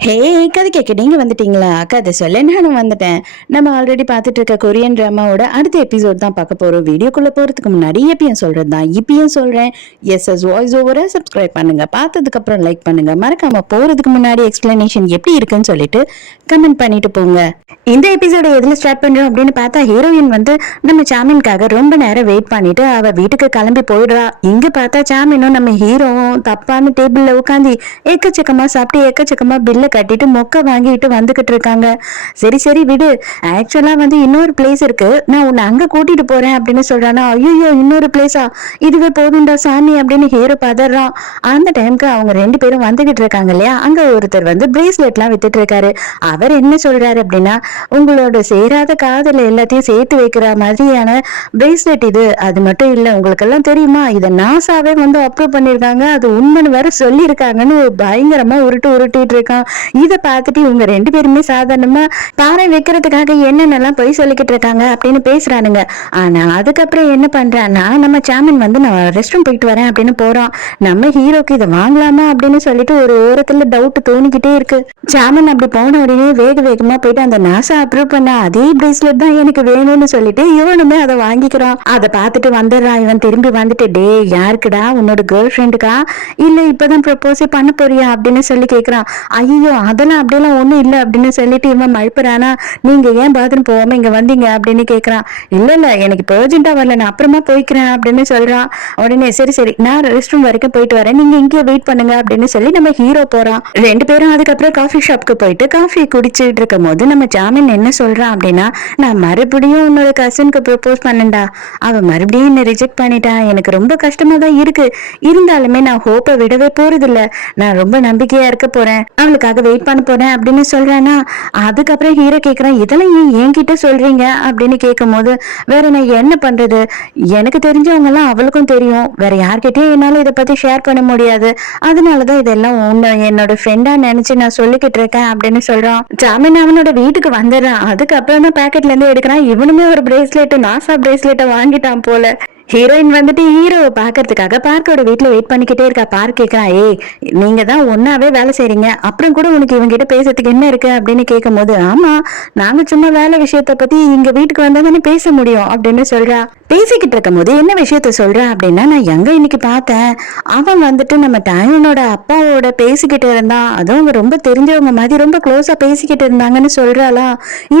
ஹே, கதை கேட்க நீங்க வந்துட்டீங்களா? கதை சொல்ல நானும் வந்துட்டேன். நம்ம ஆல்ரெடி பார்த்துட்டு இருக்க கொரியன் டிராமாவோட அடுத்த எபிசோட் தான் பார்க்க போறோம். வீடியோக்குள்ள போறதுக்கு முன்னாடி எப்பயும் சொல்றது தான் இப்பயும் சொல்றேன். எஸ் வாய்ஸ் ஓவரை சப்ஸ்கிரைப் பண்ணுங்க, பார்த்ததுக்கு அப்புறம் லைக் பண்ணுங்க, மறக்காம போறதுக்கு முன்னாடி எக்ஸ்பிளனேஷன் எப்படி இருக்குன்னு சொல்லிட்டு கமெண்ட் பண்ணிட்டு போங்க. இந்த எபிசோட எதுல ஸ்டார்ட் பண்றோம் அப்படின்னு பார்த்தா, ஹீரோயின் வந்து நம்ம சாமின்காக ரொம்ப நேரம் வெயிட் பண்ணிட்டு அவ வீட்டுக்கு கிளம்பி போயிடுறா. இங்க பார்த்தா சாமினும் நம்ம ஹீரோவும் தப்பான டேபிள்ல உட்காந்து எக்கச்சக்கமா சாப்பிட்டு எக்கச்சக்கமா பில்ல கட்டிட்டு மொக்க வாங்கிட்டு வந்துகிட்டு இருக்காங்க. சரி சரி விடு, ஆக்சுவலா வந்து இன்னொரு பிளேஸ் இருக்கு, நான் உன்னை அங்க கூட்டிட்டு போறேன் அப்படின்னு சொல்றானா. ஐயோ, இன்னொரு பிளேஸா, இதுவே போதும்டா சாமி அப்படின்னு ஹீரோ பதறான். அந்த டைமுக்கு அவங்க ரெண்டு பேரும் வந்துகிட்டு இருக்காங்க இல்லையா, அங்க ஒருத்தர் வந்து பிரேஸ்லெட் எல்லாம் வித்துட்டு இருக்காரு. அவர் என்ன சொல்றாரு அப்படின்னா, உங்களோட சேராத காதல எல்லாத்தையும் சேர்த்து வைக்கிற மாதிரியான பிரேஸ்லெட் இது. அது மட்டும் இல்ல, உங்களுக்கு எல்லாம் தெரியுமா, இதை நாசாவே வந்து அப்ரூவ் பண்ணிருக்காங்க, அது உண்மைன்னு வேற சொல்லி இருக்காங்கன்னு பயங்கரமா உருட்டிட்டு இருக்கான். இதை பார்த்துட்டு இவங்க ரெண்டு பேருமே சாதாரணமா பாறை வைக்கிறதுக்காக என்னென்னலாம் போய் சொல்லிக்கிட்டு இருக்காங்க அப்படின்னு பேசுறானுங்க. ஆனா அதுக்கப்புறம் என்ன பண்றான்னா, நம்ம சாமன் வந்து நான் ரெஸ்ட் ரூம் போயிட்டு வரேன் அப்படின்னு போறான். நம்ம ஹீரோக்கு இதை வாங்கலாமா அப்படின்னு சொல்லிட்டு ஒரு ஓரத்துல டவுட் தோணிக்கிட்டே இருக்கு. சாமன் அப்படி போன உடனே வேகமா போயிட்டு அந்த நாசா அப்ரூவ் பண்ண அதே பிரேஸ்லெட் தான் எனக்கு வேணும்னு சொல்லிட்டு இவனுமே அதை வாங்கிக்கிறான். அதை பார்த்துட்டு வந்துடுறான். இவன் திரும்பி வந்துட்டு, டே யாருக்குடா, உன்னோட கேர்ள் ஃப்ரெண்டுக்கா இல்ல இப்பதான் ப்ரப்போஸே பண்ண போறியா அப்படின்னு சொல்லி கேக்குறான். ஐயோ அதெல்லாம் அப்படியெல்லாம் ஒண்ணும் இல்லை அப்படின்னு சொல்லிட்டு இவன் மழுப்புறானா. நீங்க ஏன் பாத்ரூம் போகாம இங்க வந்தீங்க அப்படின்னு கேக்குறான். இல்ல எனக்கு இப்போ அர்ஜென்ட்டா வரல, நான் அப்புறமா போய்க்கிறேன் அப்படின்னு சொல்றான். உடனே சரி சரி நான் ரெஸ்ட் ரூம் வரைக்கும் போயிட்டு வரேன், நீங்க இங்கே வெயிட் பண்ணுங்க அப்படின்னு சொல்லி நம்ம ஹீரோ போறான். ரெண்டு பேரும் அதுக்கப்புறம் காஃபி ஷாப்க்கு போயிட்டு காஃபி குடிச்சிட்டு இருக்கும் போது நம்ம ஜாமீன் என்ன சொல்றான் அப்படின்னா, நான் மறுபடியும் உன்னோட கசினுக்கு ப்ரப்போஸ் பண்ணேன்டா, அவ மறுபடியும் என்ன ரிஜெக்ட் பண்ணிட்டா, எனக்கு ரொம்ப கஷ்டமா தான் இருக்கு, இருந்தாலுமே நான் ஹோப்பை விடவே போறது இல்ல, நான் ரொம்ப நம்பிக்கையா இருக்க போறேன், அவளுக்காக வெயிட் பண்ண போறேன் அப்படின்னு சொல்றானா. அதுக்கப்புறம் ஹீரோ கேக்குறான், இதெல்லாம் ஏன் என்கிட்ட சொல்றீங்க அப்படின்னு கேட்கும் போது, வேற நான் என்ன பண்றது, எனக்கு தெரிஞ்சவங்க எல்லாம் அவளுக்கும் தெரியும், வேற யார்கிட்டயும் என்னால இதை பத்தி ஷேர் பண்ண முடியாது, அதனாலதான் இதெல்லாம் ஒண்ணு என்னோட ஃப்ரெண்டா நினைச்சு நான் சொல்லிக்கிட்டு இருக்கேன் அப்படின்னு சொல்றான். ஜாமீன் அவனோட வீட்டுக்கு வந்துடுறான். அதுக்கப்புறம் தான் பேக்கெட்ல இருந்து எடுக்கிறான். இவனுமே ஒரு பிரேஸ்லெட், நாசா பிரேஸ்லெட்டை வாங்கிட்டான் போல. ஹீரோயின் வந்துட்டு ஹீரோவை பாக்குறதுக்காக பார்க்கோட வீட்டுல வெயிட் பண்ணிக்கிட்டே இருக்கா. பார்க் கேட்கறான், ஏய் நீங்க தான் ஒன்னாவே வேலை செய்றீங்க, அப்புறம் கூட உனக்கு இவங்க கிட்ட பேசுறதுக்கு என்ன இருக்கு அப்படின்னு கேட்கும் போது, ஆமா நாங்க சும்மா வேலை விஷயத்த பத்தி இங்க வீட்டுக்கு வந்தா தானே பேச முடியும் அப்படின்னு சொல்றா. பேசிக்கிட்டு இருக்கும் போது என்ன விஷயத்த சொல்றா அப்படின்னா, நான் எங்க இன்னைக்கு பார்த்தேன், அவன் வந்துட்டு நம்ம டாயனோட அப்பாவோட பேசிக்கிட்டு இருந்தான், அதுவும் அவங்க ரொம்ப தெரிஞ்சவங்க மாதிரி ரொம்ப க்ளோஸா பேசிக்கிட்டு இருந்தாங்கன்னு சொல்றாளா.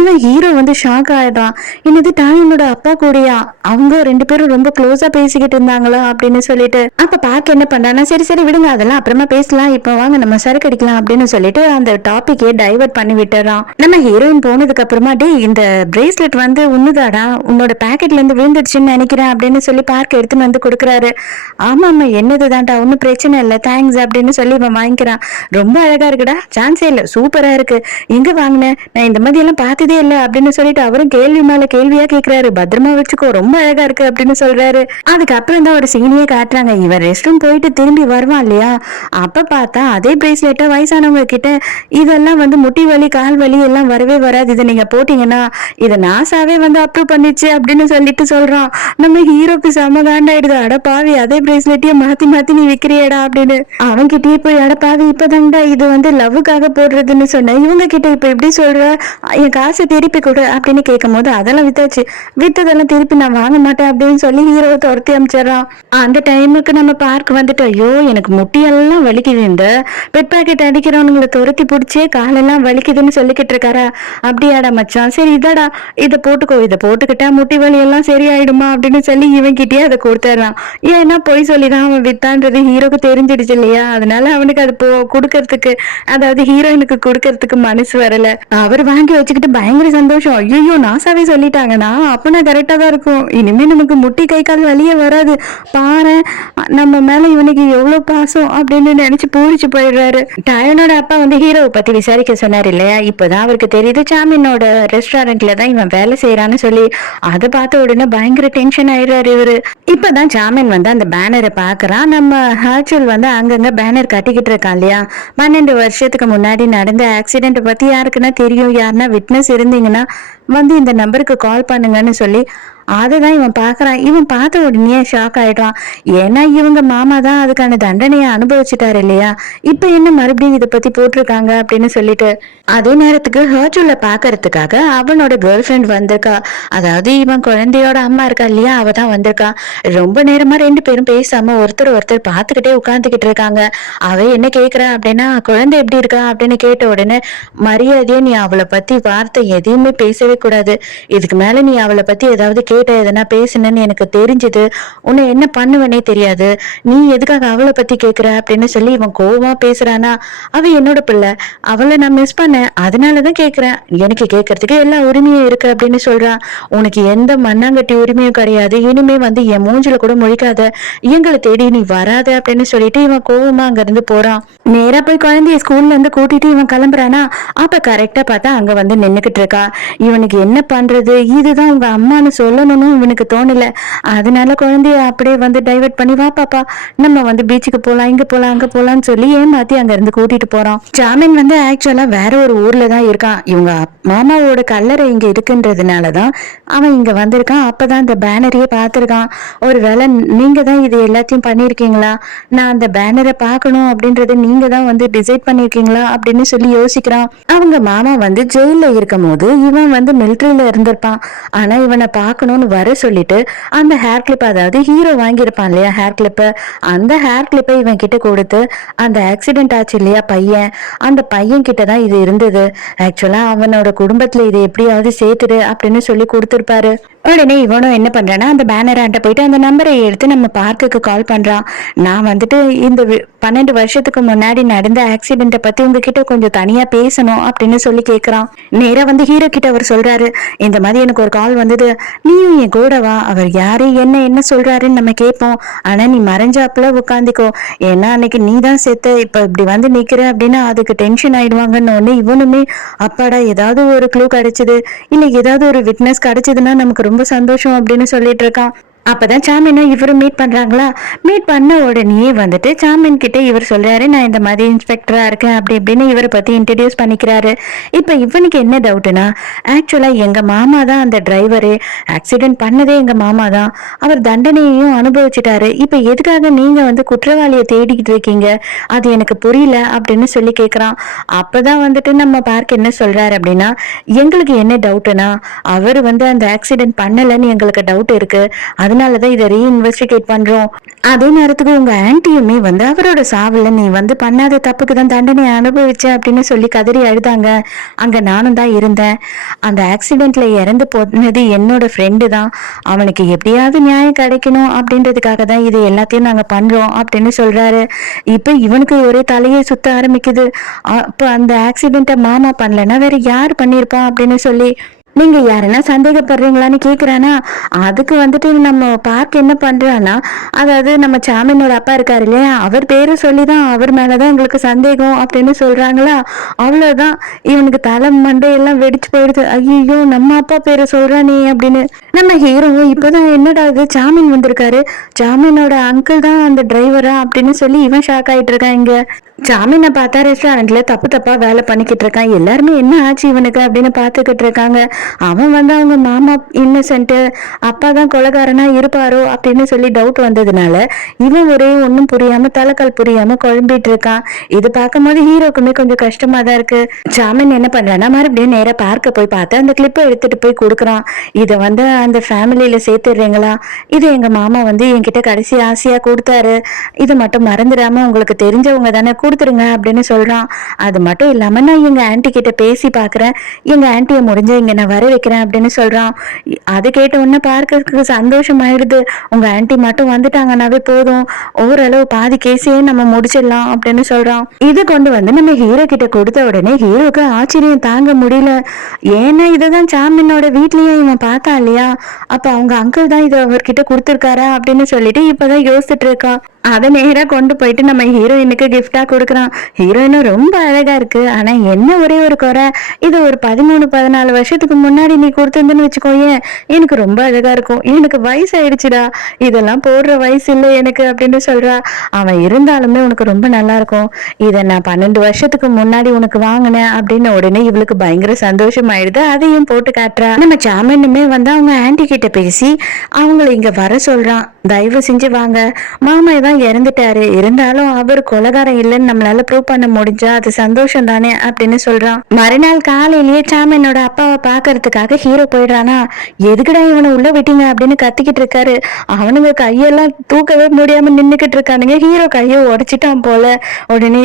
இவன் ஹீரோ வந்து ஷாக் ஆயிடுறான். என்னது டாயனோட அப்பா கூடயா, அவங்க ரெண்டு பேரும் ரொம்ப க்ளோஸா பேசிக்கிட்டு இருந்தாங்களா அப்படின்னு சொல்லிட்டு. அப்ப பார்க்க என்ன பண்றானா, சரி சரி விடுங்க அதெல்லாம் அப்புறமா பேசலாம், இப்ப வாங்க நம்ம சரக்கு அடிக்கலாம் அப்படின்னு சொல்லிட்டு அந்த டாபிக்கே டைவர்ட் பண்ணி விட்டுறான். நம்ம ஹீரோயின் போனதுக்கு அப்புறமா, டே இந்த பிரேஸ்லெட் வந்து உண்ணுதாடா, உன்னோட பேக்கெட்ல இருந்து விழுந்துடுச்சுன்னு நினைக்கிறேன் அப்படின்னு சொல்லி பார்க்க எடுத்துன்னு வந்து கொடுக்குறாரு. ஆமா ஆமா என்னதுதான்டா, ஒன்னும் பிரச்சனை இல்லை தேங்க்ஸ் அப்படின்னு சொல்லி இவன் வாங்கிக்கிறான். ரொம்ப அழகா இருக்குடா, சான்ஸே இல்லை, சூப்பரா இருக்கு, எங்க வாங்கினேன், நான் இந்த மாதிரி எல்லாம் பார்த்ததே இல்லை அப்படின்னு சொல்லிட்டு அவரும் கேள்வி மேல கேள்வியா கேட்கிறாரு. பத்திரமா வச்சுக்கோ, ரொம்ப அழகா இருக்கு அப்படின்னு சொல்றாரு. அதுக்கப்புறம் தான் ஒரு சீனியே காட்டுறாங்க. இவர் ரெஸ்ட் ரூம் போயிட்டு திரும்பி வருவான் இல்லையா, அப்ப பார்த்தா அதே பிரேஸ்லெட்டை வயசானவங்க கிட்ட, இதெல்லாம் வந்து முட்டி வலி கால் வலி எல்லாம் வரவே வராது, இதை நீங்க போட்டீங்கன்னா இதை நாசாவே வந்து அப்ரூவ் பண்ணிச்சு அப்படின்னு சொல்லிட்டு சொல்றான். நம்ம ஹீரோக்கு செம காண்டாயிடுது. அட பாவி, அதே பிரேஸ்லெட்டையே மாத்தி மாத்தி நீ விக்கிறியடா அப்படின்னு. அவங்க கிட்டயே போய், அட பாவி இப்பதான்டா இது வந்து லவ்வுக்காக போடுறதுன்னு சொன்ன, இவங்க கிட்ட இப்ப எப்படி சொல்ற, என் காசை திருப்பி கொடு அப்படின்னு கேட்கும் போது, அதெல்லாம் வித்தாச்சு, வித்ததெல்லாம் திருப்பி நான் வாங்க மாட்டேன் அப்படின்னு சொல்லி ஹீரோவை துரத்தி அமைச்சிடறான். அந்த டைமுக்கு நம்ம பார்க் வந்துட்டு, ஐயோ எனக்கு முட்டியெல்லாம் வலிக்குது, இந்த பெட் பாக்கெட் அடிக்கிறவனுங்களை துரத்தி பிடிச்சே காலெல்லாம் வலிக்குதுன்னு சொல்லிக்கிட்டு இருக்காரா. அப்படியாடா மச்சான், சரி இதடா இதை போட்டுக்கோ, இதை போட்டுக்கிட்டா முட்டி வலி எல்லாம் சரியாயிடுமா அப்படின்னு சொல்லி இவன் கிட்டயே அதை கொடுத்துட்றான். ஏன்னா பொய் சொல்லிதான் அவன் வித்தான்றது ஹீரோக்கு தெரிஞ்சிடுச்சு இல்லையா, அதனால அவனுக்கு அது கொடுக்கறதுக்கு, அதாவது ஹீரோயினுக்கு கொடுக்கறதுக்கு மனசு வரல. அவர் வாங்கி வச்சுக்கிட்டு பயங்கர சந்தோஷம். ஐயோ நாசாவே சொல்லிட்டாங்கன்னா அப்பனா கரெக்டா தான் இருக்கும், இனிமே நமக்கு முட்டி கை கால் வலியே வராது, பாரு நம்ம மேல இவனுக்கு எவ்வளவு பாசம் அப்படின்னு நினைச்சு பூரிச்சு போயிடுறாரு. டயனோட அப்பா வந்து ஹீரோவை பத்தி விசாரிக்க சொன்னார் இல்லையா, இப்பதான் அவருக்கு தெரியுது சாமினோட ரெஸ்டாரண்ட்ல தான் இவன் வேலை செய்யறான்னு சொல்லி. அதை பார்த்த உடனே பயங்கர டென்ஷன் ஆயிடுறாரு இவரு. இப்பதான் ஜாமீன் வந்து அந்த பேனரை பாக்குறான். நம்ம ஹார்ச்சுவல் வந்து அங்கங்க பேனர் கட்டிக்கிட்டு இருக்கான் இல்லையா, 12 வருஷத்துக்கு முன்னாடி நடந்த ஆக்சிடென்ட் பத்தி யாருக்குன்னா தெரியும், யாருன்னா விட்னஸ் இருந்தீங்கன்னா வந்து இந்த நம்பருக்கு கால் பண்ணுங்கன்னு சொல்லி அதுதான் இவன் பாக்குறான். இவன் பார்த்த உடனே ஷாக் ஆயிடுறான். ஏன்னா இவங்க மாமா தான் அதுக்கான தண்டனையை அனுபவிச்சுட்டாரு இல்லையா, இப்ப என்ன மறுபடியும் இதை பத்தி போட்டிருக்காங்க அப்படின்னு சொல்லிட்டு அதே நேரத்துக்கு ஹர்ஜுல பாக்குறதுக்காக அவனோட கேர்ள் ஃப்ரெண்ட் வந்திருக்கா. அதாவது இவன் குழந்தையோட அம்மா இருக்கா இல்லையா, அவ தான் வந்திருக்கா. ரொம்ப நேரமா ரெண்டு பேரும் பேசாம ஒருத்தர் ஒருத்தர் பாத்துக்கிட்டே உட்கார்ந்துகிட்டு இருக்காங்க. அவ என்ன கேக்குறா அப்படின்னா, குழந்தை எப்படி இருக்கா அப்படின்னு கேட்ட உடனே, மரியாதையே நீ அவளை பத்தி வார்த்தை எதையுமே பேசவே கூடாது. இதுக்கு மேல நீ அவளை பத்தி ஏதாவது கேட்ட எதனா பேசுனேன்னு எனக்கு தெரிஞ்சது, உன்னை என்ன பண்ணுவனே தெரியாது. நீ எதுக்காக அவளை பத்தி கேக்குற அப்படின்னு சொல்லி இவன் கோவமா பேசுறானா. அவ என்னோட பிள்ளை, அவளை நான் மிஸ் பண்ணேன், அதனாலதான் கேக்குறேன். எனக்கு கேட்கறதுக்கு எல்லா உரிமையும் இருக்கு அப்படின்னு சொல்றான். உனக்கு எந்த மண்ணாங்கட்டி உரிமையும் கிடையாது. இனிமே வந்து என் மூஞ்சில கூட முழிக்காத, எங்களை தேடி நீ வராத அப்படின்னு சொல்லிட்டு இவன் கோவமா அங்க இருந்து போறான். நேரா போய் குழந்தைய ஸ்கூல்ல இருந்து கூட்டிட்டு இவன் கிளம்புறானா. அப்ப கரெக்டா பார்த்தா அங்க வந்து நின்னுகிட்டு இருக்கா. இவனுக்கு என்ன பண்றது, இதுதான் உங்க அம்மான்னு சொல்லணும்னு இவனுக்கு தோணல. அதனால குழந்தைய அப்படியே வந்து டைவர்ட் பண்ணி, வா பாப்பா நம்ம வந்து பீச்சுக்கு போலாம், இங்க போலாம் அங்க போலாம்னு சொல்லி ஏமாத்தி அங்க இருந்து கூட்டிட்டு போறான். ஜாமீன் வந்து ஆக்சுவலா வேற ஒரு ஊர்ல தான் இருக்கான். இவங்க மாமாவோட கல்லறை இங்க இருக்குன்றதுனாலதான் அவன் இங்க வந்திருக்கான். அப்பதான் இந்த பேனரையே பார்த்திருக்கான். ஒருவேளை நீங்க தான் இது எல்லாத்தையும் பண்ணிருக்கீங்களா, நான் அந்த பேனரை பார்க்கணும் அப்படின்றத நீங்க தான் வந்து டிசைட் பண்ணிருக்கீங்களா அப்படின்னு சொல்லி யோசிக்கிறான். அவங்க மாமா வந்து ஜெயில இருக்கும் போது இவன் வந்து மிலிட்டரியில இருந்திருப்பான். ஆனா இவனை பார்க்கணும்னு வர சொல்லிட்டு அந்த ஹேர் கிளிப், அதாவது ஹீரோ வாங்கியிருப்பான் இல்லையா ஹேர் கிளிப், அந்த ஹேர் கிளிப்பை இவன் கிட்ட கொடுத்து, அந்த ஆக்சிடென்ட் ஆச்சு இல்லையா பையன், அந்த பையன் கிட்ட தான் இது இருந்தது. ஆக்சுவலா அவனோட குடும்பத்துல இதை எப்படியாவது சேர்த்துடு அப்படின்னு சொல்லி கொடுத்திருப்பாரு. உடனே இவனும் என்ன பண்றான்னா, அந்த பேனராண்ட போயிட்டு அந்த நம்பரை எடுத்து நம்ம பார்க்குக்கு கால் பண்றான். நான் வந்துட்டு இந்த 12 வருஷத்துக்கு முன்னாடி நடந்த ஆக்சிடென்ட்டை பத்தி உங்ககிட்ட கொஞ்சம் தனியா பேசணும் அப்படின்னு சொல்லி கேட்கறான். நேரா வந்து ஹீரோ கிட்ட அவர் சொல்றாரு, இந்த மாதிரி எனக்கு ஒரு கால் வந்தது, நீயும் என் கூட வா, அவர் யாரு என்ன சொல்றாருன்னு நம்ம கேட்போம், ஆனா நீ மறைஞ்சாப்புல உட்காந்துக்கோ, ஏன்னா அன்னைக்கு நீ தான் செத்த, இப்ப இப்படி வந்து நிக்கிற அப்படின்னா அதுக்கு டென்ஷன் ஆயிடுவாங்கன்னு ஒண்ணு. இவனுமே அப்பாடா ஏதாவது ஒரு க்ளூ கிடைச்சது, இல்ல ஏதாவது ஒரு விட்னஸ் கிடைச்சதுன்னா நமக்கு ரொம்ப சந்தோஷம் அப்படின்னு சொல்லிட்டு இருக்கான். அப்பதான் சாமினும் இவரும் மீட் பண்றாங்களா. மீட் பண்ண உடனே வந்துட்டு சாமின் கிட்ட இவர் சொல்றாரு, நான் இந்த மாதிரி இன்ஸ்பெக்டரா இருக்கேன் அப்படி இப்படின்னு இவரை பத்தி இன்ட்ரடியூஸ் பண்ணிக்கிறாரு. இப்ப இவனுக்கு என்ன டவுட்னா, ஆக்சுவலா எங்க மாமா தான் அந்த டிரைவரு, ஆக்சிடென்ட் பண்ணதே எங்க மாமா தான், அவர் தண்டனையையும் அனுபவிச்சுட்டாரு, இப்ப எதுக்காக நீங்க வந்து குற்றவாளியை தேடிக்கிட்டு இருக்கீங்க, அது எனக்கு புரியல அப்படின்னு சொல்லி கேக்குறான். அப்பதான் வந்துட்டு நம்ம பார்க்க என்ன சொல்றாரு அப்படின்னா, எங்களுக்கு என்ன டவுட்னா, அவர் வந்து அந்த ஆக்சிடென்ட் பண்ணலன்னு எங்களுக்கு டவுட் இருக்கு, அதனாலதான் இதை ரீஇன்வெஸ்டிகேட் பண்றோம். அதே நேரத்துக்கு உங்க ஆன்டியுமே வந்து அவரோட சாவுல நீ வந்து பண்ணாத தப்புக்கு தான் தண்டனை அனுபவிச்ச அப்படின்னு சொல்லி கதறி அழுதாங்க. அங்க நானும் தான் இருந்தேன். அந்த ஆக்சிடென்ட்ல இறந்து போனது என்னோட ஃப்ரெண்டு தான். அவனுக்கு எப்படியாவது நியாயம் கிடைக்கணும் அப்படின்றதுக்காக தான் இது எல்லாத்தையும் நாங்க பண்றோம் அப்படின்னு சொல்றாரு. இப்ப இவனுக்கு ஒரே தலையை சுத்த ஆரம்பிக்குது. அப்ப அந்த ஆக்சிடென்ட்டை மாமா பண்ணலன்னா வேற யார் பண்ணிருப்பா அப்படின்னு சொல்லி நீங்க யாருன்னா சந்தேகப்படுறீங்களான்னு கேக்குறானா. அதுக்கு வந்துட்டு நம்ம பார்க்க என்ன பண்றான்னா, அதாவது நம்ம சாமினோட அப்பா இருக்காரு இல்லையா, அவர் பேரை சொல்லிதான் அவர் மேலதான் எங்களுக்கு சந்தேகம் அப்படின்னு சொல்றாங்களா. அவ்வளவுதான், இவனுக்கு தலை மண்டையெல்லாம் வெடிச்சு போயிடுது. ஐயோ நம்ம அப்பா பேரை சொல்றானே அப்படின்னு. நம்ம ஹீரோவும் இப்பதான் என்னடா இது சாமின் வந்திருக்காரு, சாமினோட அங்கிள் தான் அந்த டிரைவரா அப்படின்னு சொல்லி இவன் ஷாக் ஆயிட்டு இருக்கான். இங்க ஜாமீனை பார்த்தா ரெஸ்டாரண்ட்ல தப்பு தப்பா வேலை பண்ணிக்கிட்டு இருக்கான். எல்லாருமே என்ன ஆச்சு இவனுக்கு அப்படின்னு பாத்துக்கிட்டு இருக்காங்க. அவன் வந்து அவங்க மாமா இன்னசென்ட், அப்பா தான் கொலைகாரனா இருப்பாரோ அப்படின்னு சொல்லி டவுட் வந்ததுனால இவன் ஒரே ஒன்னும் புரியாம தலைக்கால் புரியாம குழம்பிட்டு இருக்கான். இது பார்க்கும் போது ஹீரோக்குமே கொஞ்சம் கஷ்டமா தான் இருக்கு. ஜாமீன் என்ன பண்றான்னா, மறுபடியும் நேரா பார்க்க போய் பார்த்து அந்த கிளிப்பை எடுத்துட்டு போய் கொடுக்குறான். இதை வந்து அந்த ஃபேமிலியில சேர்த்துடுறீங்களா, இது எங்க மாமா வந்து என்கிட்ட கடைசி ஆசையா கொடுத்தாரு, இதை மட்டும் மறந்துடாம உங்களுக்கு தெரிஞ்சவங்க தானே கொடுத்துருங்க அப்படின்னு சொல்றான். அது மட்டும் இல்லாம நான் எங்க ஆன்டி கிட்ட பேசி பாக்குறேன், எங்க ஆன்டியை முடிஞ்ச இங்க நான் வர வைக்கிறேன் அப்படின்னு சொல்றான். அது கேட்ட உடனே பார்க்கறதுக்கு சந்தோஷம் ஆயிடுது. உங்க ஆன்டி மட்டும் வந்துட்டாங்கன்னாவே போதும், ஓரளவு பாதி கேஸையே நம்ம முடிச்சிடலாம் அப்படின்னு சொல்றான். இது கொண்டு வந்து நம்ம ஹீரோ கிட்ட கொடுத்த உடனே ஹீரோக்கு ஆச்சரியம் தாங்க முடியல. ஏன்னா இதுதான் சாமினோட வீட்லயே இவன் பார்த்தா இல்லையா, அப்ப அவங்க அங்கிள் தான் இதை அவர்கிட்ட கொடுத்துருக்காரா அப்படின்னு சொல்லிட்டு இப்பதான் யோசிச்சுட்டு இருக்கா. அதை நேரா கொண்டு போயிட்டு நம்ம ஹீரோயினுக்கு கிஃப்டா கொடுக்குறான். ஹீரோயினும் ரொம்ப அழகா இருக்கு. ஆனா என்ன ஒரே ஒரு குறை, இது ஒரு 13-14 வருஷத்துக்கு முன்னாடி நீ கொடுத்திருந்தேன்னு வச்சுக்கோயேன், எனக்கு ரொம்ப அழகா இருக்கும். எனக்கு வயசு ஆயிடுச்சுடா, இதெல்லாம் போடுற வயசு இல்லை எனக்கு அப்படின்னு சொல்றா. அவன் இருந்தாலுமே உனக்கு ரொம்ப நல்லா இருக்கும், இதை நான் 12 வருஷத்துக்கு முன்னாடி உனக்கு வாங்கினேன் அப்படின்னு உடனே இவளுக்கு பயங்கர சந்தோஷம் ஆயிடுது. அதையும் போட்டு காட்டுறா. நம்ம சாமனுமே வந்து அவங்க ஆன்டி கிட்ட பேசி அவங்கள இங்க வர சொல்றான். தயவு செஞ்சு வாங்க, மாமா தான் இறந்துட்டாரு, இருந்தாலும் அவர் கொலகாரம் இல்லைன்னு நம்மளால ப்ரூவ் பண்ண முடிஞ்சா அது சந்தோஷம் தானே அப்படின்னு சொல்றான். மறுநாள் காலையிலேயே சாமனோட அப்பாவை பாக்குறதுக்காக ஹீரோ போயிடுறானா. எதுக்குடா இவனை உள்ள விட்டீங்க அப்படின்னு கத்திக்கிட்டு இருக்காரு. அவனுங்க கையெல்லாம் தூக்கவே முடியாம நின்னுக்கிட்டு இருக்கானுங்க. ஹீரோ கையை உடைச்சிட்டான் போல. உடனே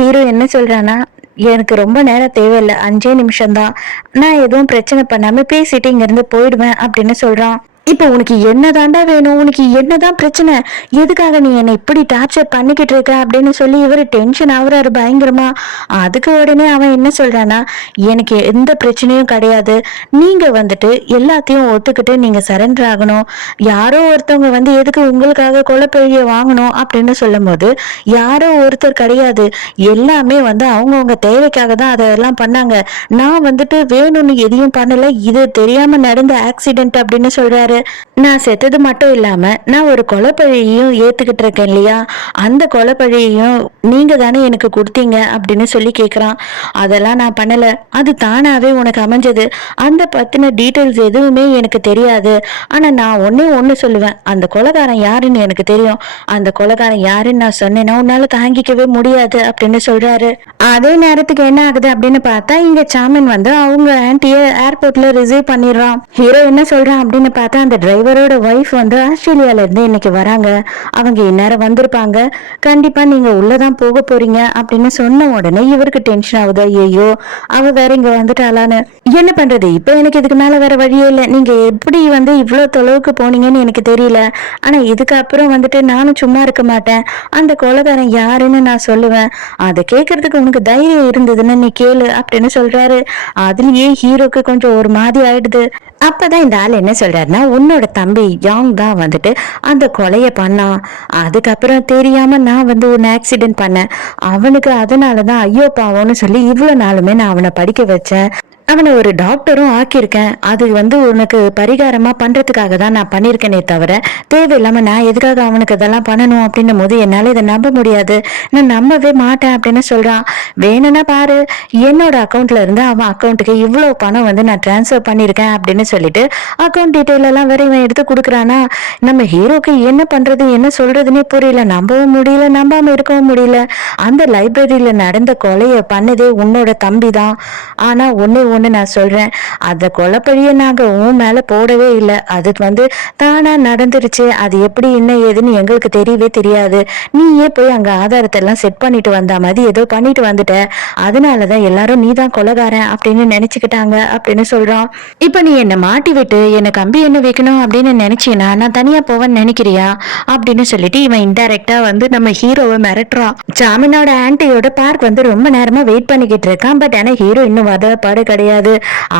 ஹீரோ என்ன சொல்றானா, எனக்கு ரொம்ப நேரம் தேவையில்லை, 5 நிமிஷம் தான், நான் எதுவும் பிரச்சனை பண்ணாம பேசிட்டு இங்க இருந்து போயிடுவேன் அப்படின்னு சொல்றான். இப்போ உனக்கு என்னதாண்டா வேணும், உனக்கு என்னதான் பிரச்சனை, எதுக்காக நீ என்னை இப்படி டார்ச்சர் பண்ணிக்கிட்டு இருக்க அப்படின்னு சொல்லி இவரு டென்ஷன் ஆகுறாரு பயங்கரமா. அதுக்கு உடனே அவன் என்ன சொல்றானா, எனக்கு எந்த பிரச்சனையும் கிடையாது, நீங்க வந்துட்டு எல்லாத்தையும் ஒத்துக்கிட்டு நீங்க சரண்டர் ஆகணும். யாரோ ஒருத்தவங்க வந்து எதுக்கு உங்களுக்காக கொலைப்பழிய வாங்கணும் அப்படின்னு சொல்லும் போது, யாரோ ஒருத்தர் கிடையாது, எல்லாமே வந்து அவங்கவுங்க தேவைக்காக தான் அதெல்லாம் பண்ணாங்க. நான் வந்துட்டு வேணும்னு எதையும் பண்ணல, இது தெரியாம நடந்த ஆக்சிடென்ட் அப்படின்னு சொல்றாரு. நான் செத்தது மட்டும் இல்லாம நான் ஒரு கொலைப்பழியையும் ஏத்துக்கிட்டு இருக்கேன் இல்லையா, அந்த கொலைப்பழியையும் நீங்க தானே எனக்கு கொடுத்தீங்க அப்படின்னு சொல்லி கேக்குறான். அதெல்லாம் நான் பண்ணல, அது தானாவே உனக்கு அமைஞ்சது, அந்த பத்தின டீட்டெயில்ஸ் எதுவுமே எனக்கு தெரியாது. ஆனா நான் ஒண்ணு சொல்லுவேன், அந்த கொலைகாரன் யாருன்னு எனக்கு தெரியும், அந்த கொலைகாரன் யாருன்னு நான் சொன்னேன்னா உன்னால தாங்கிக்கவே முடியாது அப்படின்னு சொல்றாரு. அதே நேரத்துக்கு என்ன ஆகுது அப்படின்னு பார்த்தா, இங்க சாமன் வந்து அவங்க ஆன்டிய ஏர்போர்ட்ல ரிசீவ் பண்ணிடுறான். ஹீரோ என்ன சொல்றான் அப்படின்னு பார்த்தா, அந்த டிரைவரோட ஒய்ஃப் வந்து ஆஸ்திரேலியால இருந்து இன்னைக்கு வராங்க, அவங்க இந்நேரம் வந்திருப்பாங்க, கண்டிப்பா நீங்க உள்ளதான் போக போறீங்க அப்படின்னு சொன்ன உடனே இவருக்கு டென்ஷன் ஆகுது. ஐயோ, அவ வேற இங்க வந்துட்டாளான்னு. என்ன பண்றது, இப்ப எனக்கு இதுக்கு மேல வேற வழியே இல்லை, நீங்க எப்படி வந்து இவ்வளவு தொலைவுக்கு போனீங்கன்னு எனக்கு தெரியல, ஆனா இதுக்கப்புறம் வந்துட்டு நானும் சும்மா இருக்க மாட்டேன், அந்த கொலைகாரன் யாருன்னு நான் சொல்லுவேன், அதை கேட்கறதுக்கு உனக்கு தைரியம் இருந்ததுன்னு நீ கேளு அப்படின்னு சொல்றாரு. அதுலயே ஹீரோக்கு கொஞ்சம் ஒரு மாதிரி ஆயிடுது. அப்பதான் இந்த ஆள் என்ன சொல்றாருன்னா, உன்னோட தம்பி யாங் தான் வந்துட்டு அந்த கொலைய பண்ணான், அதுக்கப்புறம் தெரியாம நான் வந்து ஒரு ஆக்சிடென்ட் பண்ணேன், அவனுக்கு அதனாலதான் ஐயோ பாவம்னு சொல்லி இவ்வளவு நாளுமே நான் அவனை படிக்க வச்சேன், அவனை ஒரு டாக்டரும் ஆக்கியிருக்கேன், அது வந்து உனக்கு பரிகாரமா பண்றதுக்காக தான் நான் பண்ணியிருக்கேனே தவிர தேவையில்லாம நான் எதுக்காக அவனுக்கு இதெல்லாம் பண்ணணும் அப்படின்னும் போது என்னால இதை நம்ப முடியாது, நான் நம்பவே மாட்டேன் அப்படின்னு சொல்றான். வேணும்னா பாரு, என்னோட அக்கௌண்ட்ல இருந்து அவன் அக்கௌண்ட்டுக்கு இவ்வளவு பணம் வந்து நான் டிரான்ஸ்ஃபர் பண்ணியிருக்கேன் அப்படின்னு சொல்லிட்டு அக்கௌண்ட் டீட்டெயில் எல்லாம் வேற இவன் எடுத்து கொடுக்குறானா. நம்ம ஹீரோக்கு என்ன பண்றது என்ன சொல்றதுன்னே புரியல, நம்பவும் முடியல நம்பாம இருக்கவும் முடியல. அந்த லைப்ரரியில நடந்த கொலையை பண்ணதே உன்னோட தம்பி தான், ஆனா ஒண்ணு நான் சொல்றேன், அந்த கொலைப்பழிய நாங்க உன் மேல போடவே இல்லை, அது வந்து தானா நடந்துருச்சு, அது எப்படி என்ன ஏதுன்னு எங்களுக்கு தெரியவே தெரியாது, நீயே போய் அங்க ஆதாரத்தை எல்லாம் செட் பண்ணிட்டு வந்த மாதிரி ஏதோ பண்ணிட்டு வந்துட்ட, அதனாலதான் எல்லாரும் நீதான் கொலைகாரன் அப்படின்னு நினைச்சுக்கிட்டாங்க அப்படின்னு சொல்றான். இப்ப நீ என்ன மாட்டி விட்டு என்ன கம்பி என்ன வைக்கணும் அப்படின்னு நினைச்சீனா நான் தனியா போவேன்னு நினைக்கிறியா அப்படின்னு சொல்லிட்டு இவன் இன்டைரக்டா வந்து நம்ம ஹீரோவை மிரட்டுறான். ஜாமினோட ஆன்டியோட பார்க் வந்து ரொம்ப நேரமா வெயிட் பண்ணிக்கிட்டு இருக்கான். பட் ஆனா ஹீரோ இன்னும் வர பாடு கிடையாது.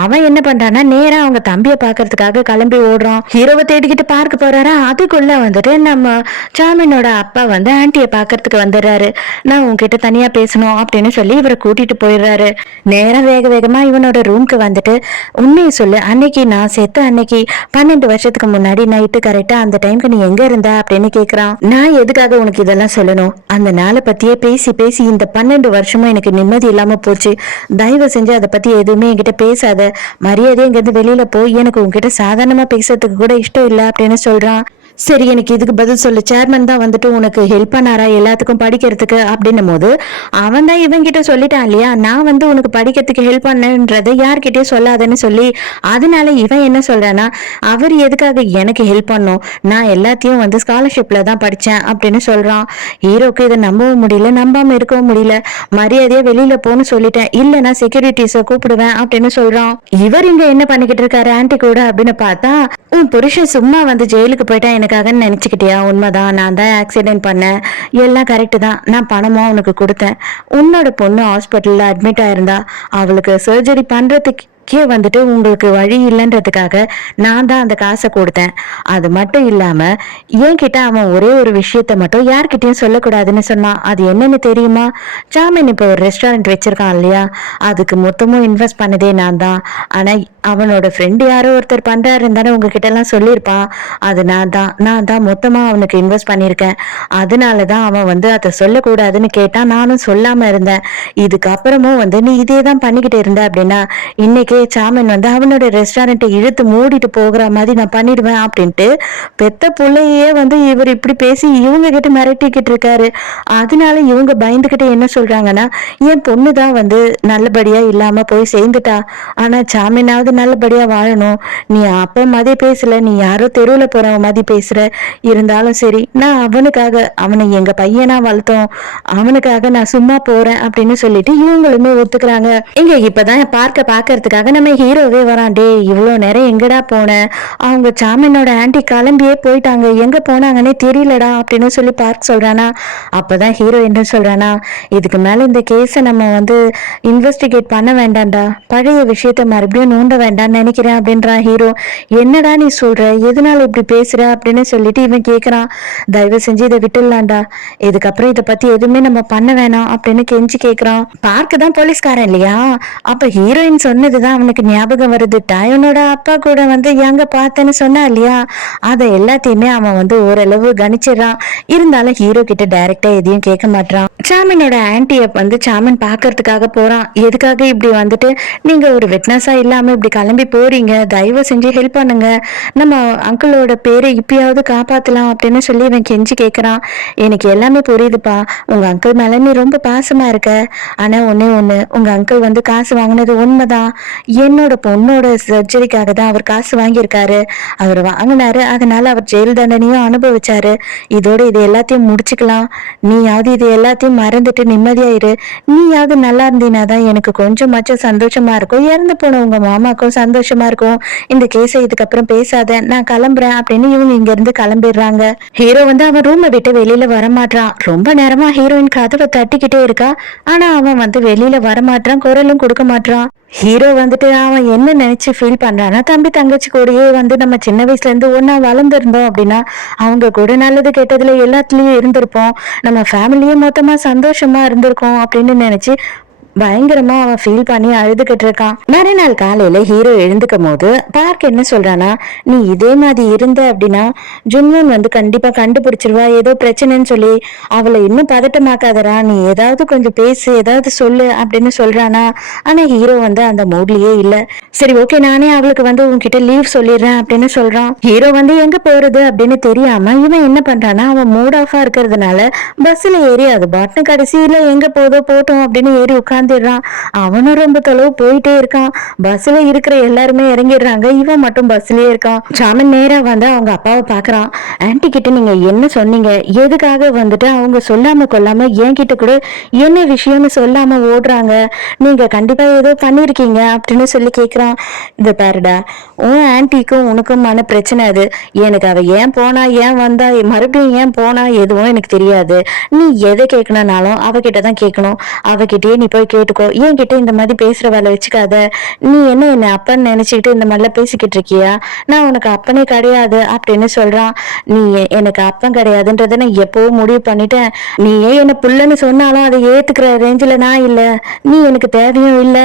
அவன் என்ன பண்றான்னா, நேரா அவங்க தம்பியை பாக்குறதுக்காக கிளம்பி ஓடுறான். ஹீரோவை தேடிக்கிட்டு பார்க்க போறாரா, அதுக்குள்ள வந்துட்டு நம்ம ஜாமினோட அப்பா வந்து ஆன்டியை பாக்குறதுக்கு வந்துடுறாரு. நான் உன்கிட்ட தனியா பேசணும் அப்படின்னு சொல்லி இவரை கூட்டிட்டு போயிடுறாரு. நேரம் வேக வேகமா இவனோட ரூம்க்கு வந்துட்டு, உண்மையை சொல்லு, அன்னைக்கு நான் செத்த அன்னைக்கு 12 வருஷத்துக்கு முன்னாடி நைட்டு கரெக்டா அந்த டைம்க்கு நீ எங்க இருந்த அப்படின்னு கேக்குறான். நான் எதுக்காக உனக்கு இதெல்லாம் சொல்லணும், அந்த நாளை பத்தியே பேசி பேசி இந்த 12 வருஷமும் எனக்கு நிம்மதி இல்லாம போச்சு, தயவு செஞ்சு அதை பத்தி எதுவுமே என்கிட்ட பேசாத, மரியாதையா இங்கிருந்து வெளியில போய், எனக்கு உங்ககிட்ட சாதாரணமா பேசுறதுக்கு கூட இஷ்டம் இல்லை அப்படின்னு சொல்றான். சரி, எனக்கு இதுக்கு பதில் சொல்லு, சேர்மன் தான் வந்துட்டு உனக்கு ஹெல்ப் பண்ணாரா எல்லாத்துக்கும் படிக்கிறதுக்கு அப்படின்னும் போது அவன் தான் இவங்கிட்ட சொல்லிட்டான் இல்லையா, நான் வந்து உனக்கு படிக்கிறதுக்கு ஹெல்ப் பண்ணன்றதை யார்கிட்டயும் சொல்லாதன்னு சொல்லி, அதனால இவன் என்ன சொல்றானா, அவர் எதுக்காக எனக்கு ஹெல்ப் பண்ணும், நான் எல்லாத்தையும் வந்து ஸ்காலர்ஷிப்ல தான் படிச்சேன் அப்படின்னு சொல்றான். ஹீரோக்கு இதை நம்பவும் முடியல நம்பாம இருக்கவும் முடியல. மரியாதையா வெளியில போன்னு சொல்லிட்டேன், இல்லைன்னா செக்யூரிட்டிஸ கூப்பிடுவேன் அப்படின்னு சொல்றான். இவர் இங்க என்ன பண்ணிக்கிட்டு இருக்காரு ஆன்டி கூட அப்படின்னு பார்த்தா, உன் புருஷன் சும்மா வந்து ஜெயிலுக்கு போயிட்டா எனக்காக நினைச்சுக்கிட்டியா, உண்மைதான், நான் தான் ஆக்சிடென்ட் பண்ணேன், எல்லாம் கரெக்டு தான், நான் பணமும் உனக்கு கொடுத்தேன், உன்னோட பொண்ணு ஹாஸ்பிட்டல்ல அட்மிட் ஆயிருந்தா, அவளுக்கு சர்ஜரி பண்றதுக்கு வந்துட்டு உங்களுக்கு வழி இல்லைன்றதுக்காக நான் தான் அந்த காசை கொடுத்தேன். அது மட்டும் இல்லாம என்கிட்ட அவன் ஒரே ஒரு விஷயத்த மட்டும் யார்கிட்டயும் சொல்லக்கூடாதுன்னு சொன்னான். அது என்னன்னு தெரியுமா? சாமின் இப்போ ஒரு ரெஸ்டாரண்ட் வச்சிருக்கான் இல்லையா, அதுக்கு மொத்தமும் இன்வெஸ்ட் பண்ணதே நான் தான். ஆனா அவனோட ஃப்ரெண்டு யாரோ ஒருத்தர் பண்றாருன்னு தானே உங்ககிட்ட எல்லாம் சொல்லியிருப்பான். அது நான் தான் மொத்தமா அவனுக்கு இன்வெஸ்ட் பண்ணியிருக்கேன். அதனாலதான் அவன் அதை சொல்லக்கூடாதுன்னு கேட்டான். நானும் சொல்லாம இருந்தேன். இதுக்கப்புறமும் நீ இதே தான் பண்ணிக்கிட்டு இருந்த அப்படின்னா இன்னைக்கே சாமன் அவனோட ரெஸ்டாரண்ட்டை இழுத்து மூடிட்டு போகிற மாதிரி நான் பண்ணிடுவேன் அப்படின்ட்டு பெத்த பிள்ளையே இவர் இப்படி பேசி இவங்க கிட்ட மிரட்டிக்கிட்டு இருக்காரு. அதனால இவங்க பயந்துகிட்டு என்ன சொல்றாங்கன்னா, என் பொண்ணுதான் நல்லபடியா இல்லாம போய் சேர்ந்துட்டா, ஆனா சாமினாவது நல்லபடியா வாழணும். நீ அப்ப மாதிரி பேசல, நீ யாரோ தெருவுல போறவ மாதிரி பேசுற. இருந்தாலும் சரி, நான் அவனை எங்க பையனா வளர்த்தோம், அவனுக்காக நான் சும்மா போறேன் அப்படின்னு சொல்லிட்டு இவங்களுமே ஒத்துக்கிறாங்க. இங்க இப்பதான் பாக்குறதுக்காக நம்ம ஹீரோவே வரான். டே, இவ்வளவு நேரம் எங்கடா போன? அவங்க சாமினோட ஆன்டி கிளம்பியே போயிட்டாங்க, எங்க போனாங்கன்னே தெரியலடா அப்படின்னு சொல்லி பார்க்க சொல்றானா. அப்பதான் ஹீரோ என்ன சொல்றானா, இதுக்கு மேல இந்த கேஸை நம்ம இன்வெஸ்டிகேட் பண்ண வேண்டாம்டா, பழைய விஷயத்த மறுபடியும் நோண்ட வேண்டாம்னு நினைக்கிறேன் அப்படின்றான் ஹீரோ. என்னடா நீ சொல்ற, எதனால இப்படி பேசுற அப்படின்னு சொல்லிட்டு இவன் கேக்குறான். தயவு செஞ்சு இதை விட்டுடலாம்டா, இதுக்கப்புறம் இதை பத்தி எதுவுமே நம்ம பண்ண வேணாம் அப்படின்னு கெஞ்சி கேக்குறான். பார்க்க தான் போலீஸ்காரன் இல்லையா, அப்ப ஹீரோயின் சொன்னதுதான் அவனுக்கு ஞாபகம் வருது. டயனோட அப்பா கூட எங்க பார்த்தேன்னு சொன்னா இல்லையா, அதை எல்லாத்தையுமே அவன் ஓரளவு கணிச்சிடறான். இருந்தாலும் ஹீரோ கிட்ட டைரக்டா எதையும் கேட்க மாட்டான். சாமனோட ஆன்டிய சாமன் பாக்குறதுக்காக போறான். எதுக்காக இப்படி நீங்க ஒரு விட்னஸா இல்லாம இப்படி கிளம்பி போறீங்க, தயவு செஞ்சு ஹெல்ப் பண்ணுங்க, நம்ம அங்கிளோட பேரை இப்பயாவது காப்பாத்தலாம் அப்படின்னு சொல்லி இவன் கெஞ்சி கேட்கறான். எனக்கு எல்லாமே புரியுதுப்பா, உங்க அங்கிள் மேல நீ ரொம்ப பாசமா இருக்க. ஆனா ஒண்ணு உங்க அங்கிள் காசு வாங்கினது உண்மைதான். என்னோட பொண்ணோட சர்ஜரிக்காக தான் அவர் காசு வாங்கியிருக்காரு. அவர் வாங்கினாரு, அதனால அவர் ஜெயில் தண்டனையும் அனுபவிச்சாரு. இதோட இது எல்லாத்தையும் முடிச்சுக்கலாம். நீயாவது இது எல்லாத்தையும் மறந்துட்டு நிம்மதியாயிரு. நீயாவது நல்லா இருந்தீனாதான் எனக்கு கொஞ்சமாச்சும் சந்தோஷமா இருக்கும், இறந்து போன உங்க மாமாக்கும் சந்தோஷமா இருக்கும். இந்த கேஸை இதுக்கப்புறம் பேசாத, நான் கிளம்புறேன் அப்படின்னு இவங்க இங்க இருந்து கிளம்பிடுறாங்க. ஹீரோ அவன் ரூமை விட்டு வெளியில வரமாட்டான். ரொம்ப நேரமா ஹீரோயின் கதவை தட்டிக்கிட்டே இருக்கா, ஆனா அவன் வெளியில வரமாட்டான், குரலும் கொடுக்க மாட்டான். ஹீரோ அவன் என்ன நினைச்சு ஃபீல் பண்றான்னா, தம்பி தங்கச்சி கூடயே நம்ம சின்ன வயசுல இருந்து ஒன்னா வளர்ந்துருந்தோம் அப்படின்னா அவங்க கூட நல்லது கெட்டதுல எல்லாத்துலயும் இருந்திருப்போம், நம்ம ஃபேமிலியே மொத்தமா சந்தோஷமா இருந்திருக்கோம் அப்படின்னு நினைச்சு பயங்கரமா அவன் ஃபீல் பண்ணி அழுதுகிட்டு இருக்கான். மறுநாள் காலையில ஹீரோ எழுந்துக்கும் போது பார்க் என்ன சொல்றானா, நீ இதே மாதிரி இருந்த அப்படின்னா ஜுன்வன் கண்டிப்பா கண்டுபிடிச்சிருவா ஏதோ பிரச்சனைன்னு சொல்லி, அவளை இன்னும் பதட்டமாக்காதரா, நீ ஏதாவது கொஞ்சம் பேசு, ஏதாவது சொல்லு அப்படின்னு சொல்றானா. ஆனா ஹீரோ அந்த மூட்லயே இல்ல. சரி ஓகே, நானே அவளுக்கு உன்கிட்ட லீவ் சொல்லிடுறேன் அப்படின்னு சொல்றான். ஹீரோ எங்க போறது அப்படின்னு தெரியாம இவன் என்ன பண்றானா, அவன் மூட் ஆஃபா இருக்கிறதுனால பஸ்ல ஏறி அது பாட்னு கடைசியில எங்க போதோ போட்டோம் அப்படின்னு ஏறி உட்கார்ந்து அவனும் ரொம்ப தொலைவு போயிட்டே இருக்கான். பஸ்ல இருக்கிற எல்லாருமே இறங்கிடுறாங்க, இவன் மட்டும் பஸ்லயே இருக்கான். சாமன் நேரா அவங்க அப்பாவை பாக்குறான். ஆன்டி கிட்ட நீங்க என்ன சொன்னீங்க, எதுக்காக அவங்க சொல்லாம கொள்ளாம என்கிட்ட கூட என்ன விஷயம்னு சொல்லாம ஓடுறாங்க, நீங்க கண்டிப்பா ஏதோ பண்ணிருக்கீங்க அப்படின்னு சொல்லி கேக்குறான். இந்த பாருடா, உன் ஆன்டிக்கும் உனக்குமான பிரச்சனை அது. எனக்கு அவ ஏன் போனா ஏன் வந்தா மறுபடியும் ஏன் போனா எதுவும் எனக்கு தெரியாது. நீ எதை கேட்கணும்னாலும் அவகிட்டதான் கேட்கணும், அவகிட்டயே நீ போய் கேட்டுக்கோ, என்கிட்ட இந்த மாதிரி பேசுற வேலை வச்சுக்காத. நீ என்ன அப்பன்னு நினைச்சுக்கிட்டு இந்த மாதிரிலாம் பேசிக்கிட்டு இருக்கியா, நான் உனக்கு அப்பனே கிடையாது அப்படின்னு சொல்றான். நீ எனக்கு அப்பன் கிடையாதுன்றத நான் எப்பவும் முடிவு பண்ணிட்டேன். நீ ஏன் என்ன புள்ளன்னு சொன்னாலும் அதை ஏத்துக்கிற ரேஞ்சில நான் இல்ல, நீ எனக்கு தேவையும் இல்ல.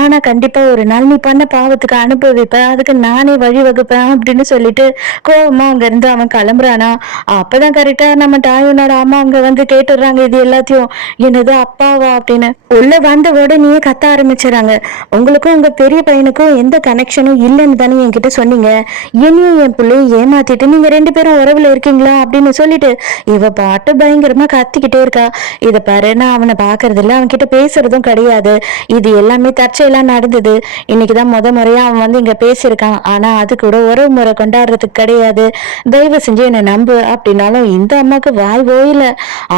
ஆனா கண்டிப்பா ஒரு நாள் நீ பண்ண பாவத்துக்கு அனுபவிப்பேன், அதுக்கு நானே வழி வகுப்பேன் அப்படின்னு சொல்லிட்டு கோவமா அங்க இருந்து அவன் கிளம்புறானா. அப்பதான் கரெக்டா நம்ம டாயோனோட அம்மா அங்க கேட்டுடுறாங்க இது எல்லாத்தையும். என்னது அப்பாவா அப்படின்னு உள்ள வந்த உடனே கத்த ஆரம்பிச்சுறாங்க. உங்களுக்கும் உங்க பெரிய பையனுக்கும் எந்த கனெக்ஷனும் இல்லைன்னு தானே என்கிட்ட சொன்னீங்க, என்னையும் என் பிள்ளையும் ஏமாத்திட்டு நீங்க ரெண்டு பேரும் உறவுல இருக்கீங்களா அப்படின்னு சொல்லிட்டு இவ பாட்டு பயங்கரமா கத்திக்கிட்டே இருக்கா. இத பாரு, நான் அவனை பாக்குறது இல்ல, அவன் கிட்ட பேசுறதும் கிடையாது, இது எல்லாமே எல்லாம் நடந்தது. இன்னைக்குதான் முறையா அவன் இங்க பேசியிருக்கான், ஆனா அது கூட உறவு முறை கொண்டாடுறதுக்கு கிடையாது, தயவு செஞ்சு என்ன நம்பு அப்படின்னாலும் இந்த அம்மாக்கு வாய் ஓயில.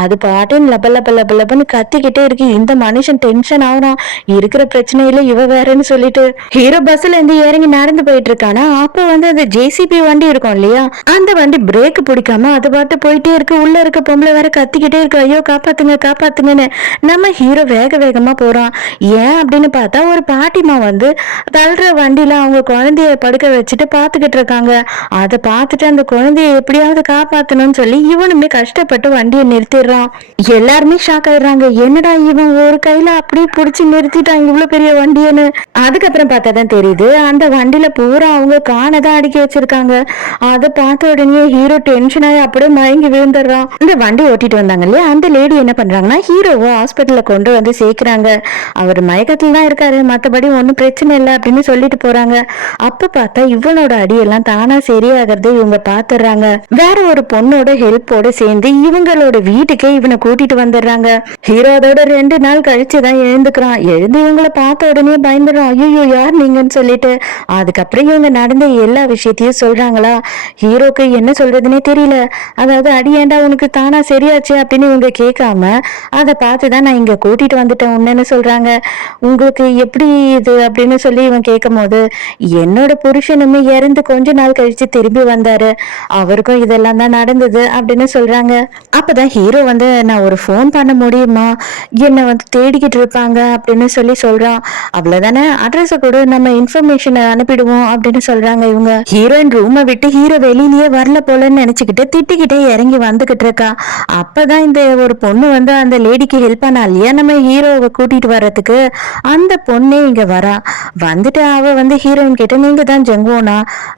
அது பாட்டுன்னு லபன்னு கத்திக்கிட்டே இருக்கு. இந்த மனுஷன் டென்ஷன் ஆகுறான். இருக்கிற பிரச்சனையில இவ வேறன்னு சொல்லிட்டு ஹீரோ பஸ்ல இருந்து இறங்கி நடந்து போயிட்டு இருக்கானா. அப்ப அந்த ஜேசிபி வண்டி இருக்கும் இல்லையா, அந்த வண்டி பிரேக் பிடிக்காம அது பாட்டு போயிட்டே இருக்கு. உள்ள இருக்க பொம்பளை வேற கத்திக்கிட்டே இருக்கு, ஐயோ காப்பாத்துங்க காப்பாத்துங்கன்னு. நம்ம ஹீரோ வேகமா போறான். ஏன் அப்படின்னு பார்த்தா ஒரு பாட்டிமா வந்து தள்ளுற வண்டியில அவங்க குழந்தைய படுக்க வச்சுட்டு பாத்துக்கிட்டு இருக்காங்க. அதை பார்த்துட்டு அந்த குழந்தைய எப்படியாவது காப்பாத்தணும்னு சொல்லி இவனுமே கஷ்டப்பட்டு வண்டியை நிறுத்திடுறான். எல்லாருமே ஷாக் ஆயிடுறாங்க, என்னடா இவன் ஒரு கையில அப்படியே புடிச்சு நிறுத்திட்டான் இவ்வளவு பெரிய வண்டியன்னு. அதுக்கப்புறம் பார்த்தாதான் தெரியுது அந்த வண்டியில பூரா அவங்க காணதான் அடுக்கி வச்சிருக்காங்க. அதை பார்த்த உடனே ஹீரோ டென்ஷன் ஆகி அப்படியே மயங்கி விழுந்துடுறான். இந்த வண்டி ஓட்டிட்டு வந்தாங்க இல்லையா அந்த லேடி என்ன பண்றாங்கன்னா ஹீரோவை ஹாஸ்பிட்டல்ல கொண்டு வந்து சேர்க்கிறாங்க. அவர் மயக்கத்துல தான் இருக்காரு, மத்தபடி ஒன்னும் பிரச்சனை இல்லை அப்படின்னு சொல்லிட்டு போறாங்க. அப்ப பார்த்தா இவனோட அடியெல்லாம் தானா சரியாகிறது இவங்க பாத்துறாங்க. வேற ஒரு பொண்ணோட ஹெல்ப்போட சேர்ந்து இவங்களோட வீட்டுக்கே இவனை கூட்டிட்டு வந்துடுறாங்க. ஹீரோ அதோட 2 நாள் கழிச்சுதான் எழுந்துக்கிறான். எழுந்து இவங்களை பார்த்த உடனே பயந்துடுறான், ஐயோ யார் நீங்கன்னு சொல்லிட்டு. அதுக்கப்புறம் இவங்க நடந்த எல்லா விஷயத்தையும் சொல்றாங்களா. ஹீரோக்கு என்ன சொல்றதுன்னே தெரியல. அதாவது அடியேண்டா உனக்கு தானா சரியாச்சு அப்படின்னு இவங்க கேட்காம அதை பார்த்துதான் நான் இங்க கூட்டிட்டு வந்துட்டேன் உன்னன்னு சொல்றாங்க. உங்களுக்கு எப்படி இது அப்படின்னு சொல்லி இவன் கேட்கும் போது என்னோட புருஷனுமே இறந்து கொஞ்ச நாள் கழிச்சு திரும்பி வந்தாரு, அவருக்கும் இதெல்லாம் தான் நடந்தது அப்படின்னு சொல்றாங்க. அப்பதான் ஹீரோ வந்து நான் ஒரு ஃபோன் பண்ண முடியுமா, என்னை வந்து தேடிக்கிட்டு இருப்பாங்க அப்படின்னு சொல்லி சொல்றான். அவ்வளவுதானே, அட்ரஸ கூட நம்ம இன்ஃபர்மேஷனை அனுப்பிடுவோம் அப்படின்னு சொல்றாங்க. இவங்க ஹீரோயின் ரூமை விட்டு ஹீரோ வெளியிலேயே வரல போலன்னு நினைச்சுக்கிட்டு திட்டிக்கிட்டே இறங்கி வந்துகிட்டு இருக்கா. அப்பதான் இந்த ஒரு பொண்ணு வந்து அந்த லேடிக்கு ஹெல்ப் பண்ணா இல்லையா நம்ம ஹீரோவை கூட்டிட்டு வர்றதுக்கு, அந்த பொண்ணே இங்க வரா. வந்துட்டு அவ வந்து ஹீரோயின் கிட்ட நீங்க தான் ஜங்குவோனா,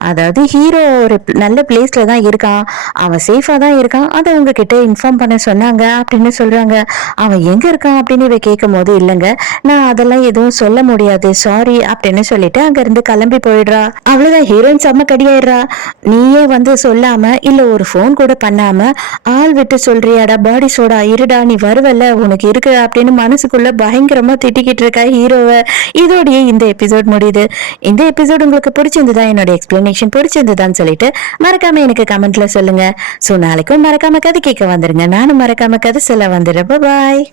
அதாவது ஹீரோ ஒரு நல்ல பிளேஸ்ல தான் இருக்கான், அவன் சேஃபா தான் இருக்கான், அதை உங்ககிட்ட இன்ஃபார்ம் பண்ண சொன்னாங்க அப்படின்னு சொல்றாங்க. அவன் எங்க இருக்கான் அப்படின்னு இவ கேட்கும் போது இல்லைங்க நான் அதெல்லாம் எதுவும் சொல்ல முடியாது சாரி அப்படின்னு சொல்லிட்டு அங்க இருந்து கிளம்பி போயிடுறா. அவ்வளவுதான், ஹீரோயின் செம்ம கடியாயிடுறா. நீயே வந்து சொல்லாம இல்ல ஒரு போன் கூட பண்ணாம ஆள் விட்டு சொல்றியாடா பாடி சோடா, இருடா நீ வருவல்ல உனக்கு இருக்கு அப்படின்னு மனசுக்குள்ள பயங்கரமா திட்டிக்கிட்டு இருக்கா ஹீரோவை. இதோடய இந்த எபிசோட் முடியுது. இந்த எபிசோட் உங்களுக்கு பிடிச்சிருந்ததா, என்னோட எக்ஸ்பிளனேஷன் பிடிச்சிருந்ததான்னு சொல்லிட்டு மறக்காம எனக்கு கமெண்ட்ல சொல்லுங்க. சோ நாளைக்கும் மறக்காம கதை கேட்க வந்துருங்க, நானும் மறக்காம கதை சொல்ல வந்துடுறேன். பாய்.